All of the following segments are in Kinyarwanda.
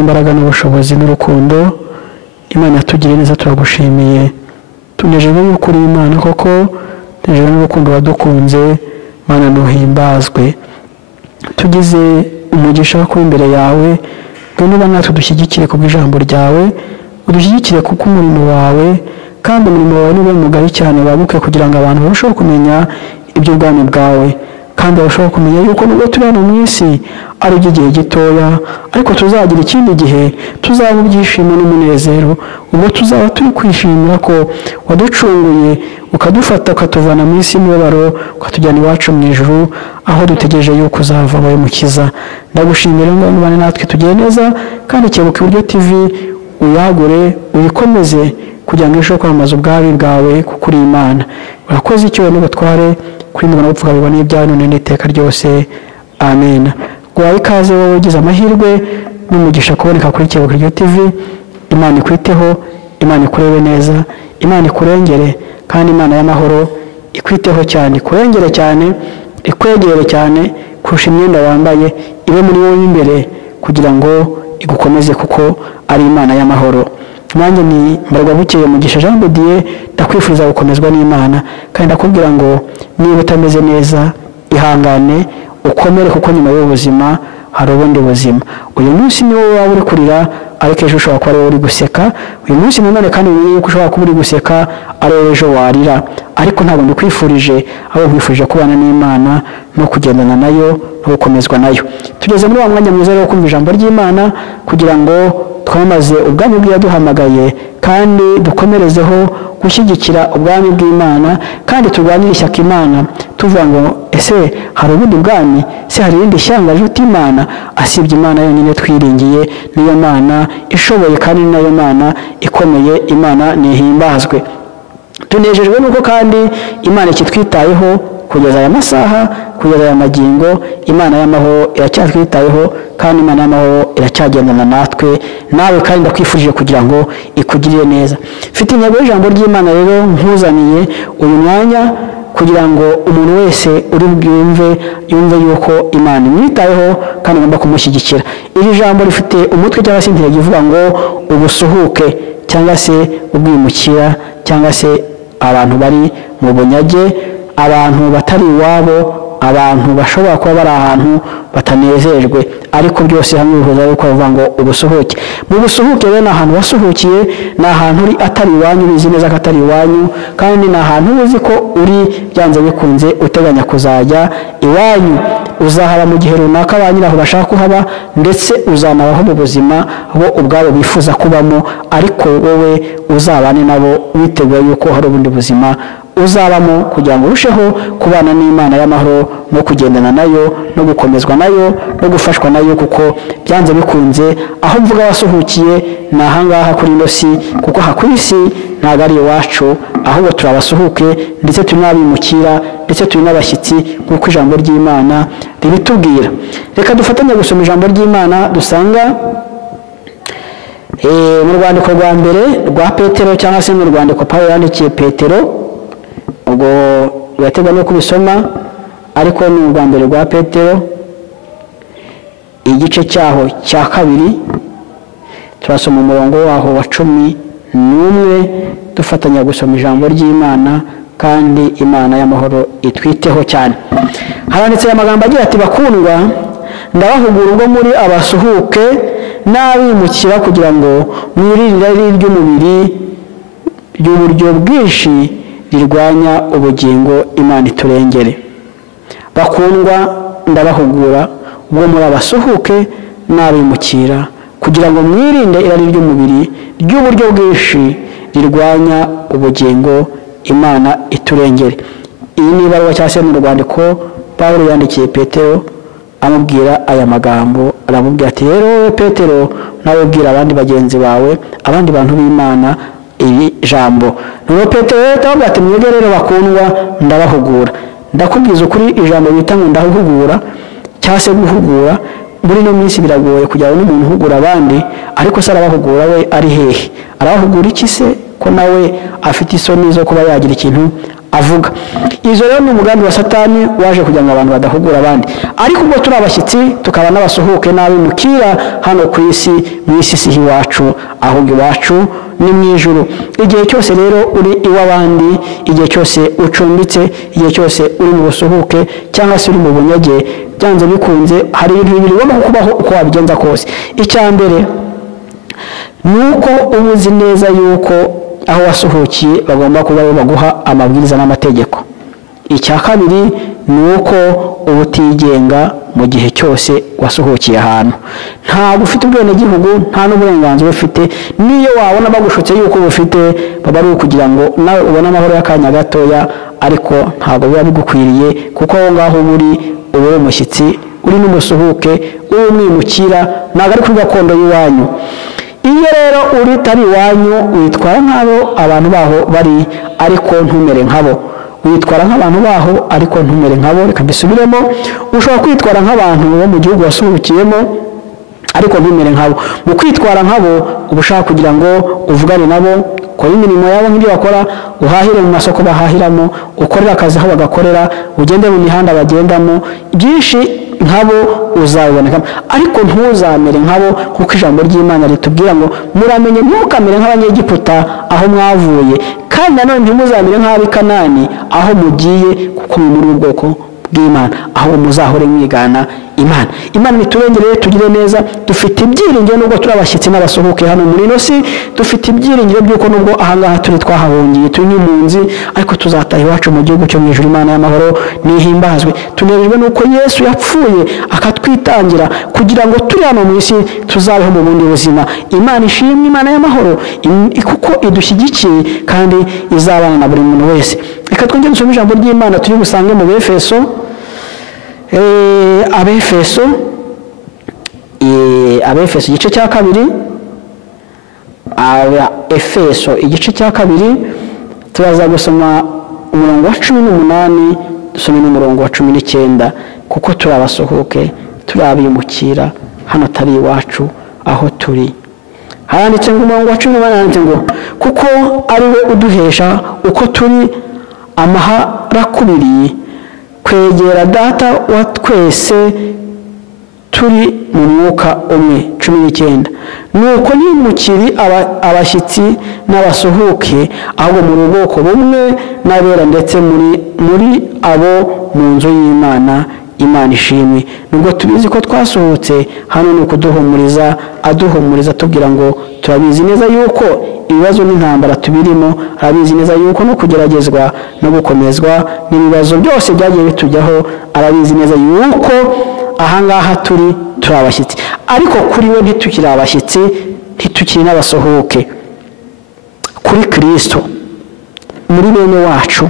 imbaraga n'ubushobozi n'urukundo. Imana yatugiriye neza, turagushimiye. Tunejejwe yuko uri Imana koko, tunejejwe n'urukundo wadukunze. Mana nuhimbazwe. Tugize umugisha wo kuba imbere yawe, ngwino natwe dushyigikire ku bw'ijambo ryawe, udushyigikire kuko umurimo wawe, kandi umurimo wawe niwe mugari cyane waguke, kugira ngo abantu barusheho kumenya iby'ubwami bwawe, kandi barusheho kumenya yuko nubwo turi hano mu isi ari iby'igihe gitoya, ariko tuzagira ikindi gihe tuzaba ibyishimo n'umunezero, ubwo tuzaba turi kwishimira ko waducunguye, ukadufata ukatuvana mu isi y'imibabaro, ukatujyana iwacu mu ijuru, aho dutegereje yuko uzava wowe Mukiza. Ndagushimira ngo nubane natwe tugire neza, kandi Kebuka Iburyo TV uyagure, uyikomeze, kugira ngo irusheho kwamamaza ubwami bwawe kuko uri Imana. Urakoze icyo n'ubutware kuri mugana bupfuka bibona ibyawe none n'iteka ryose. Amen. Guhaye ikaze wowe ugize amahirwe n'umugisha kuboneka kuri Kebuka Iburyo TV. Imana ikwiteho, Imana ikurebe neza, Imana ikurengere, kandi Imana y'amahoro ikwiteho cyane, ikurengere cyane, ikwegere cyane kurusha imyenda wambaye, ibe muri wowe imbere, kugira ngo igukomeze kuko ari Imana y'amahoro. Nanjye ni Mbarwabukeye Mugisha Jean de Dieu, ndakwifuriza gukomezwa n'Imana, kandi ndakubwira ngo niba utameze neza ihangane ukomere, kuko nyuma y'ubuzima hari ubundi buzima. Uyu munsi ni wowe waba uri kurira, ariko ejo ushobora kuba ari wowe uri guseka. Uyu munsi nanone kandi umenye ko ushobora kuba uri guseka, ari wowe ejo warira. Ariko ntabwo ndikwifurije, ahubwo nkwifurije kubana n'Imana no kugendana nayo no gukomezwa nayo. Tugeze muri wa mwanya mwiza wo kumva ijambo ry'Imana, kugira ngo twamaze ubwami bw'yaduhamagaye, kandi dukomerezeho gushyigikira ubwami bw'Imana, kandi turwanire ishyaka Imana, tuvuga ngo ese hari ubundi bwami, se hari irindi shyanga rifite Imana asibye Imana yonyine twiringiye, niyo Mana ishoboye kandi nayo Mana ikomeye. Imana nihimbazwe. Tunejejwe nuko kandi Imana ikitwitayeho kugeza aya masaha, kugeza aya magingo. Imana y'amahoro iracyatwitayeho, kandi Imana y'amahoro iracyagendana natwe. Nawe kandi ndakwifurije kugira ngo ikugirire neza. Mfite intego y'ijambo ry'Imana rero nkuzaniye uyu mwanya, kugira ngo umuntu wese uri bwumve yumve yuko Imana imwitayeho kandi ngomba kumushyigikira. Iri jambo rifite umutwe cyangwa se intego ivuga ngo ubusuhuke, cyangwa se ubwimukira, cyangwa se abantu bari mu bunyage, abantu batari iwabo, abantu bashobora kuba bari ahantu batanezerwe, ariko byose hamwe bihuza yuko bavuga ngo ubusuhuke. Mu busuhuke rero ni ahantu wasuhukiye, ni ahantu uri atari iwanyu, ubizi neza ko atari iwanyu, kandi ni ahantu uzi ko uri byanze bikunze uteganya kuzajya iwanyu. Uzahaba mu gihe runaka ba nyiraho bashaka kuhaba, ndetse uzanabaho mu buzima bo ubwabo bifuza kubamo, ariko wowe uzabane nabo witeguye yuko hari ubundi buzima uzabamo, kugira ngo urusheho kubana n'Imana y'amahoro no kugendana nayo no gukomezwa nayo no gufashwa nayo, kuko byanze bikunze aho mvuga wasuhukiye ni ahangaha kuri ino si, kuko aha ku isi ntabwo ari iwacu, ahubwo turabasuhuke, ndetse turi n'abimukira, ndetse turi n'abashyitsi, nk'uko ijambo ry'Imana ribitubwira. Reka dufatanye gusoma ijambo ry'Imana dusanga mu rwandiko rwa mbere rwa Petero, cyangwa se mu rwandiko Pawulo yandikiye Petero. Ubwo urategwa no kubisoma, ariko ni urwa mbere rwa Petero, igice cyaho cya 2, turasoma umurongo waho wa 11, dufatanya gusoma ijambo ry'Imana, kandi Imana y'amahoro itwiteho cyane. Haranditse amagambo agira ati: bakundwa, ndabahugura ubwo muri abasuhuke n'abimukira, kugira ngo mwirinde irari ry'umubiri ry'uburyo bwinshi rirwanya ubugingo, Imana iturengere. Bakundwa, ndabahugura ubwo muri abasuhuke n'abimukira, kugira ngo mwirinde irari ry'umubiri ry'uburyo bwinshi rirwanya ubugingo, Imana iturengere. Iyi ni ibaruwa cyangwa se mu rwandiko Pawulo yandikiye Petero, amubwira aya magambo. Aramubwira ati: rero Petero, nawe ubwira abandi bagenzi bawe, abandi bantu b'Imana, iri jambo. Nuko Petero aravuga ati: mwebwe rero bakundwa, ndabahugura. Ndakubwiza ukuri, ijambo bita ngo ndahugura cyangwa se guhugura, muri no minsi biragoye kugira ngo n'umuntu uhugura abandi, ariko se arabahugura we ari hehe? Arabahugura iki se, ko nawe afite isoni zo kuba yagira ikintu avuga. Izo rero ni umugambi wa Satani waje kugira ngo abantu badahugura abandi, ariko ubwo turi abashyitsi tukaba n'abasuhuke n'abimukira hano ku isi, mu isi si iwacu ahubwo iwacu ni mu ijuru. Igihe cyose rero uri iw'abandi, igihe cyose ucumbitse, igihe cyose uri mu busuhuke cyangwa se uri mu bunyage, byanze bikunze hari ibintu bibiri ugomba kubaho uko wabigenza kose. Icya mbere ni uko uba uzi neza yuko aho wasuhukiye bagomba kuba baguha amabwiriza n'amategeko. Icya kabiri ni uko uba utigenga mu gihe cyose wasuhukiye ahantu. Ntabwo ufite ubwenegihugu, nta n'uburenganzira ufite, niyo wabona bagushutse yuko ubufite baba ari ukugira ngo nawe ubone amahoro y'akanya gatoya, ariko ntabwo biba bigukwiriye, kuko aho ngaho uri umushyitsi, uri n'umusuhuke, uri umwimukira, ntabwo ari kuri gakondo y'iwanyu. Iyo rero uri tari iwanyu witwara nk'abo abantu baho bari, ariko ntumere nkabo. Witwara nk'abantu baho ariko ntumere nkabo. Reka mbisubiremo, ushobora kwitwara nk'abantu bo mu gihugu wasuhukiyemo ariko ntumere nkabo. Mu kwitwara nkabo uba ushaka kugira ngo uvugane nabo, ukore imirimo yabo nk'ibyo bakora, uhahire mu masoko bahahiramo, ukorera akazi aho bagakorera, ugende mu mihanda bagendamo, byinshi nkabo uzabonekamo, ariko ntuzamere nkabo, kuko ijambo ry'Imana ritubwira ngo muramenye ntimukamere nk'abanyegiputa aho mwavuye, kandi nanone ntimuzamere nk'ab'i Kanani aho mugiye, kuko muri ubwoko bw'Imana, aho muzahore mwigana Imana. Imana niturengere tugire neza, dufite ibyiringiro nubwo turi abashyitsi n'abasuhuke hano muri ino si, dufite ibyiringiro by'uko nubwo ahangaha turi twahahungiye turi nk'impunzi, ariko tuzataha iwacu mu gihugu cyo mu ijuru. Imana y'amahoro nihimbazwe. Tunejejwe nuko Yesu yapfuye akatwitangira kugira ngo turi hano mu isi tuzabeho mu bundi buzima. Imana ishimwe, Imana y'amahoro, kuko idushyigikiye kandi izabana na buri muntu wese. Reka twongere dusome ijambo ry'Imana turi busange mu Befeso, Abefeso igice cya kabiri, Efeso igice cya kabiri, turaza gusoma umurongo wa 18 dusome n'umurongo wa 19, kuko turi abasuhuke, turi abimukira hano tari iwacu aho turi. Haranditse ngo umurongo wa 18 ngo kuko ari we uduhesha uko turi amaharakubiri kwegera Data wa twese turi mu mwuka umwe. 19 nuko ntimukiri abashyitsi n'abasuhuke, ahubwo muri ubwoko bumwe n'abera, ndetse muri abo mu nzu y'Imana. Imana ishimwe. Nubwo tubizi ko twasuhutse hano, ni ukuduhumuriza, aduhumuriza tubwira ngo turabizi neza yuko ibibazo n'intambara tubirimo, arabizi neza yuko no kugeragezwa no gukomezwa n'ibibazo byose byagiye bitujyaho, arabizi neza yuko ahangaha turi abashyitsi, ariko kuri we ntitukiri abashyitsi, ntitukiri n'abasuhuke. Kuri Kristo, muri bene wacu,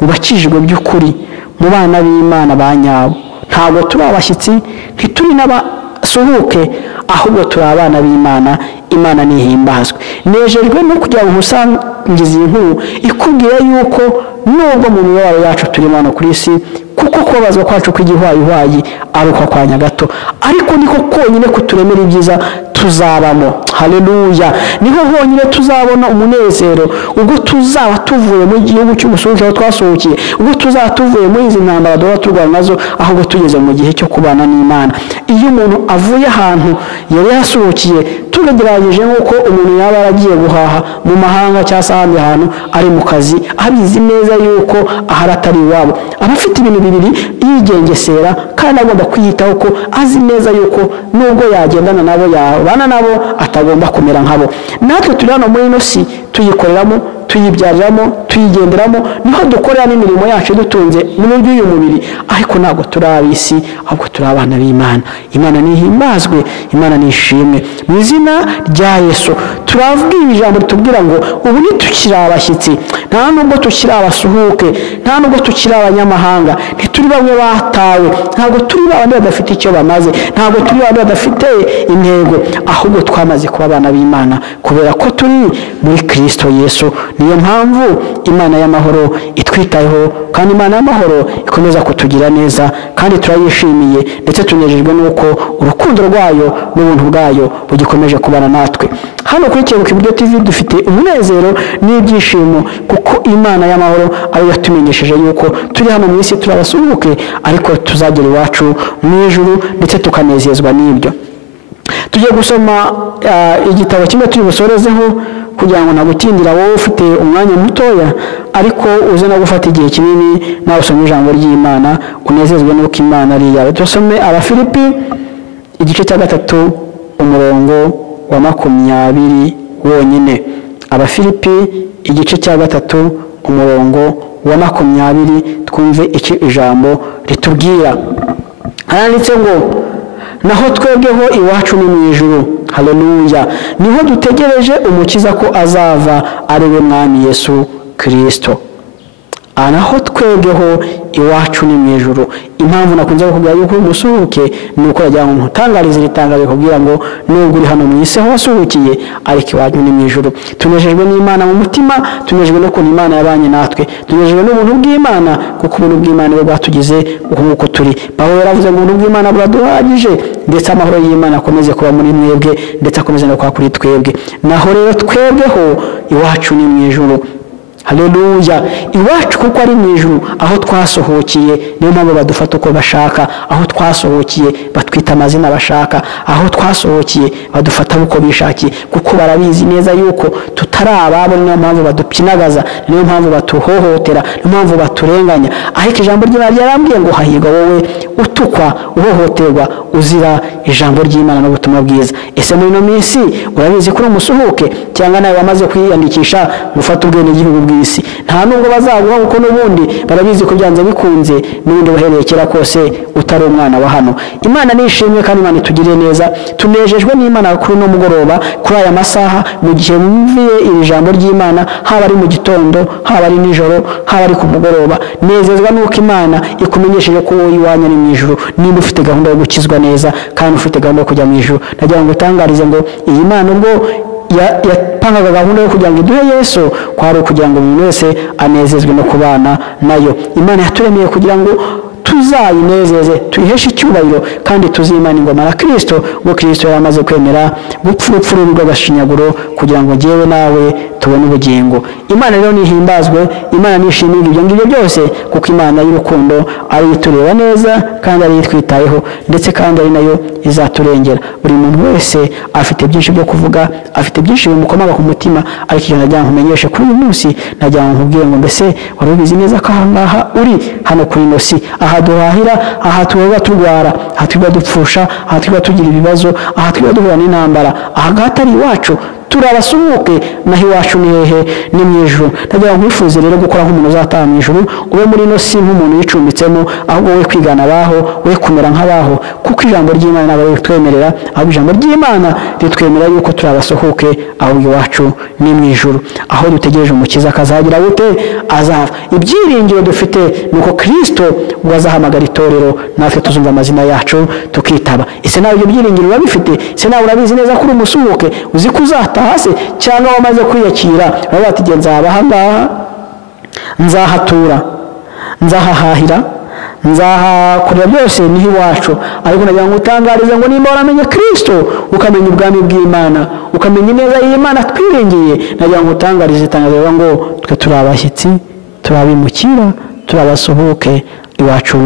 mu bakijijwe by'ukuri, mu bana b'Imana ba nyabo, ntabwo turi abashyitsi, ntituri n'abasuhuke, ahubwo turi abana b'Imana. Imana nihimbazwe. Nejejwe no kugira ngo musangize inkuru ikubwira yuko nubwo mu mibabaro yacu turimo hano kuri isi, kuko kubabazwa kwacu kw'igihwayihwayi ari uko kwanya gato, ariko niko konyine kuturemera ibyiza tuzabamo. Haleluya. Niho honyine tuzabona umunezero, ubwo tuzaba tuvuye mu gihugu cy'ubusuhuke aho twasuhukiye, ubwo tuzaba tuvuye muri izi ntambara duhora turwana nazo, ahubwo tugeze mu gihe cyo kubana n'Imana. Iyo umuntu avuye ahantu yari yasuhukiye, tugeragerageje nk'uko umuntu yaba yaragiye guhaha mu mahanga cyangwa se ahandi hantu ari mu kazi, abizi neza yuko ahari atari iwabo, aba afite ibintu bibiri yigengesera, kandi agomba kwiyitaho, ko azi neza yuko nubwo yagendana nabo, yabana nabo, atagomba kumera nkabo. Natwe turi hano muri ino si, tuyikoreramo, tuyibyariramo, tuyigenderamo, niho dukorera n'imirimo yacu dutunze muri uyu mubiri, ariko ntabwo turi ab'isi, ahubwo turi abana b'Imana. Imana nihimbazwe, Imana nishimwe. Mu izina rya Yesu turavuga ijambo ritubwira ngo ubu ntitukiri abashyitsi, nta nubwo tukiri abasuhuke, nta nubwo tukiri abanyamahanga, ntituri bamwe batawe, ntabwo turi babandi badafite icyo bamaze, ntabwo turi babandi badafite intego, ahubwo twamaze kuba abana b'Imana kubera ko turi muri Kristo Yesu. niyo mpamvu Imana y'amahoro itwitayeho kandi Imana y'amahoro ikomeza kutugira neza kandi turayishimiye ndetse tunejejwe nuko urukundo rwayo n'ubuntu bwayo bugikomeje kubana natwe. Hano kuri Kebuka Iburyo TV dufite umunezero n'ibyishimo kuko Imana y'amahoro ari yatumenyesheje yuko turi hano mu isi turabasuhuke ariko tuzagera iwacu mu ijuru ndetse tukanezezwa n'ibyo. Tugiye gusoma igitabo kimwe turi busorezeho kugira ngo nagutindira wowe ufite umwanya mutoya ariko uze no gufata igihe kinini nawe usome ijambo ry'Imana unezezwe n'uko Imana ari yawe. Tusome Abafilipi igice cya 3 umurongo wa 20 wonyine. Abafilipi igice cya 3 umurongo wa 20 twumve iki ijambo ritubwira. Handitse ngo naho twebweho iwacu ni mu ijuru. Haleluya. Niho dutegereje umukiza ko azava ari we Mwami Yesu Kristo. Naho twebweho iwacu ni mu ijuru. Impamvu nakunze kukubwira yuko umusuhuke ni uko yagira ngo ntutangarize ritangaje kugira ngo nubwo uri hano mu isi aho wasuhukiye ariko iwacu ni mu ijuru. Tunejejwe n'Imana mu mutima, tunejejwe no kuntu Imana yabanye natwe, tunejejwe n'ubuntu bw'Imana kuko ubuntu bw'Imana bwo bwatugize uko turi. Pawulo yaravuze ngo ubuntu bw'Imana buraduhagije ndetse amahoro y'Imana akomeze kuba muri mwebwe ndetse akomeze no kuba kuri twebwe. Naho rero twebweho iwacu ni mu ijuru. Haleluya. Iwacu kuko ari mu ijuru aho twasohokiye niyo mpamvu badufata uko bashaka, aho twasohokiye batwita amazina bashaka, aho twasohokiye badufata uko bishakiye kuko barabizi neza yuko tutari ababo. Niyo mpamvu badupyinagaza, niyo mpamvu batuhohotera, niyo mpamvu baturenganya. Ariko ijambo ry'Imana ryarambwiye ngo hahirwa wowe utukwa uhohoterwa uzira ijambo ry'Imana n'ubutumwa bwiza. Ese muri no minsi urabizi ko umusuhuke cyangwa nawe wamaze kwiyandikisha gufata ubwene gihugu isi? Nta nubwo bazaguha kuko n'ubundi barabizi ko byanze bikunze n'ubundi bahereye kera kose utari umwana wa hano. Imana nishimye kandi Imana itugiriye neza. Tunejejwe n'Imana kuri no mugoroba kuri aya masaha mu gihe mwumviye iri jambo ry'Imana, haba ari mu gitondo, haba ari nijoro, haba ari ku mugoroba. Nezezwa nuko Imana ikumenyesheje ko wowe iwanya ni mu ijuru. Niba ufite gahunda yo gukizwa neza kandi ufite gahunda yo kujya mu ijuru, nagira ngo utangarize ngo iyi Mana ubwo yapangaga gahunda yo kugira ngo iduhe Yesu kwari kugira ngo umuntu wese anezezwe no kubana nayo. Imana yaturemeye kugira ngo tuzayinezeze, tuyiheshe icyubahiro kandi tuzimana ingoma na Kristo, ngo Kristo yaramaze kwemera gupfa urupfu rw'agashinyaguro kugira ngo jyewe nawe tubone ubugingo. Imana rero nihimbazwe, Imana nishimira ibyo ngibyo byose kuko Imana y'urukundo ari itureba neza kandi ari itwitayeho ndetse kandi ari nayo izaturengera. Buri muntu wese afite byinshi byo kuvuga, afite byinshi bimukomaga ku mutima, ariko iyo najya nkumenyeshe kuri uyu munsi, najya nkubwire ngo mbese wari ubizi neza ko ahangaha uri hano kuri ino si, aha duhahira, aha tuba turwara, aha tuba dupfusha, aha tuba tugira ibibazo, aha tuba duhura n'intambara, aha gatari iwacu turabasuhuke naho iwacu ni hehe? Ni mu ijuru. Ndagira ngo wifuze rero gukora nk'umuntu uzataha mu ijuru, ube muri ino si nk'umuntu yicumbitsemo, ahubwo we kwigana abaho, we kumera nk'abaho kuko ijambo ry'Imana ntabwo ritwemerera, ahubwo ijambo ry'Imana ritwemera yuko turabasuhuke ahubwo iwacu ni mu ijuru aho dutegereje umukiza akazagira gute? Azava. Ibyiringiro dufite nuko Kristo ubwo azahamagara itorero natwe tuzumva amazina yacu tukitaba. Ese nawe ibyo byiringiro urabifite? Ese nawe urabizi neza ko uri umusuhuke uzi ko hasi cyangwa wamaze kwiyakira baba batigenza abahangaha nzahatura, nzahahahira, nzahakorera byose niho iwacu? Ariko nagira ngo utangarize ngo nimba waramenye Kristo, ukamenya ubwami bw'Imana, ukamenya neza y'Imana twiringiye, nagira ngo utangarize itangazo ngo twe turi abashyitsi, turabimukira, turabasuhuke iwacu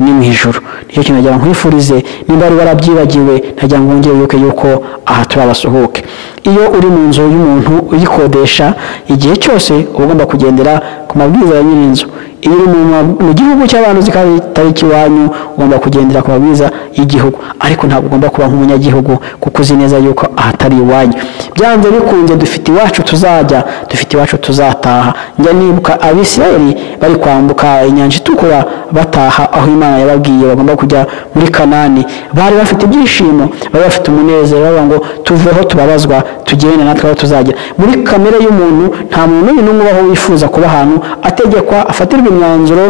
ni mu ijuru. Nicyo kintu nagira ngo nkwifurize, nimba wari warabyibagiwe nagira ngo wongere yuko aha turabasuhuke. Iyo uri mu nzu y'umuntu uyikodesha, igihe cyose uba ugomba kugendera ku mabwiriza ya nyir'inzu. Iyo uri mu gihugu cy'abantu zikatari ikiwanyu, ugomba kugendera ku mabwiriza y'igihugu, ariko ntabwo ugomba kuba nk'umunyagihugu kuko uzi neza yuko ahatari iwanyu. Byanze bikunze dufite iwacu tuzajya, dufite iwacu tuzataha. Njya nibuka Abisirayeli bari kwambuka inyanja itukura bataha aho Imana yababwiye bagomba kujya muri Kanani. Bari bafite ibyishimo, bari bafite umunezero, bavuga ngo tuveho tubabazwa tugende natwe aho tuzagera. Muri kamere y'umuntu nta muntu n'umwe ubaho wifuza kuba ahantu ategekwa, afatirwa imyanzuro,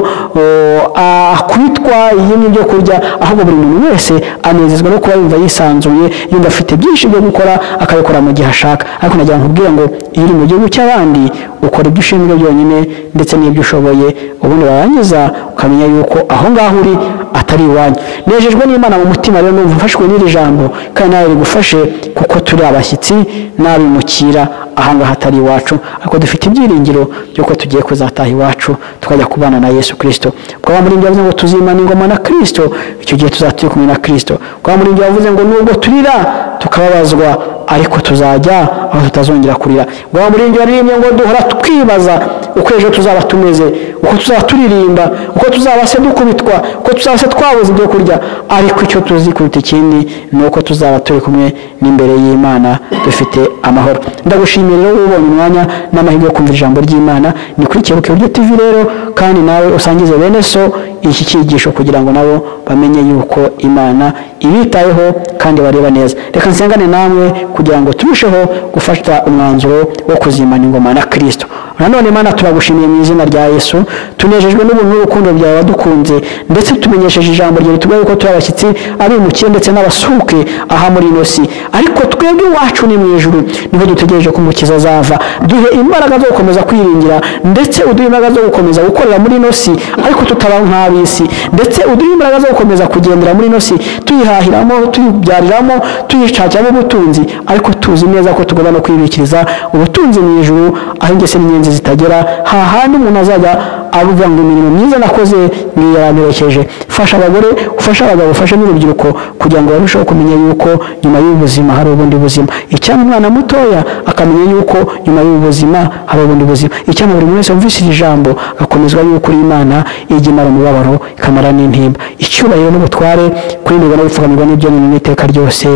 akwitwa yimwe byo kurya, ahubwo buri muntu wese anezezwa no kuba yumva yisanzuye, yumva afite byinshi byo gukora akabikora mu gihe ashaka. Ariko nagira nkubwire ngo iyo uri mu gihugu cy'abandi ukora ibyo ushinzwe byonyine ndetse n'ibyo ushoboye, ubundi warangiza ukamenya yuko aho ngaho uri atari iwanyu. Nejejwe n'Imana mu mutima rero numva mfashwe n'iri jambo, kandi nawe rigufashe kuko turi abashyitsi n'abimukira ahangaha hatari iwacu, ariko dufite ibyiringiro by'uko tugiye kuzataha iwacu tukajya kubana na Yesu Kristo. Kwa muri ibyo yavuze ngo tuzimana ingoma na Kristo, icyo gihe tuzatuye kumwe na Kristo. Kwa muri ibyo yavuze ngo nubwo turira tukababazwa ariko tuzajya aho tutazongera kurira. Kwa muri ibyo yaririmbye ngo duhora twibaza uko ejo tuzaba tumeze, uko tuzaba turirimba, uko tuzaba se dukubitwa, uko tuzaba se twabuze ibyo kurya, ariko icyo tuzi kuruta ikindi ni uko tuzaba turi kumwe n'imbere y'Imana dufite amahoro. Ndagushimira rero ubonye umwanya n'amahirwe yo kumva ijambo ry'Imana. Ni kuri Kebuke Buryo TV rero, kandi nawe usangize bene so iki cyigisho kugira ngo nabo bamenye yuko Imana ibitayeho kandi bareba neza. Reka nsengane namwe kugira ngo turusheho gufata umwanzuro wo kuzimana ingoma na Kristo. Nanone Imana turagushimiye mu izina rya Yesu, tunejejwe n'ubuntu n'urukundo byawe wadukunze, ndetse tumenyesheje ijambo ryawe tuvuga yuko turi abashyitsi abimukira ndetse n'abasuke aha muri ino si, ariko twebwe iwacu ni mu ijuru, niho dutegereje ko umukiza azava. Duhe imbaraga zo gukomeza kwiringira, ndetse uduhe imbaraga zo gukomeza gukorera muri ino si ariko tutaba nk'ab'isi, ndetse uduhe imbaraga zo gukomeza kugendera muri ino si tuyihahiramo, tuyibyariramo, tuyishakiramo ubutunzi, ariko tuzi neza ko tugomba no kwibikiriza ubutunzi mu ijuru, aho ingese n'inyenzi zitagera, hahandi umuntu azajya avuga ngo imirimo myiza nakoze niyo yamerekeje. Fasha abagore, ufasha abagabo, ufashe n'urubyiruko kugira ngo barusheho kumenya yuko nyuma y'ubuzima hari ubundi buzima. Icyana umwana mutoya akamenya yuko nyuma y'ubuzima hari ubundi buzima. Icyana buri wese wumvise iri jambo agakomezwa yuko uri Imana ijya imara umubabaro ikamara n'intimba. Icyubahiro n'ubutware kuri nibwo no gupfukamirwa n'ibyo n'iteka ryose.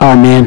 Amen.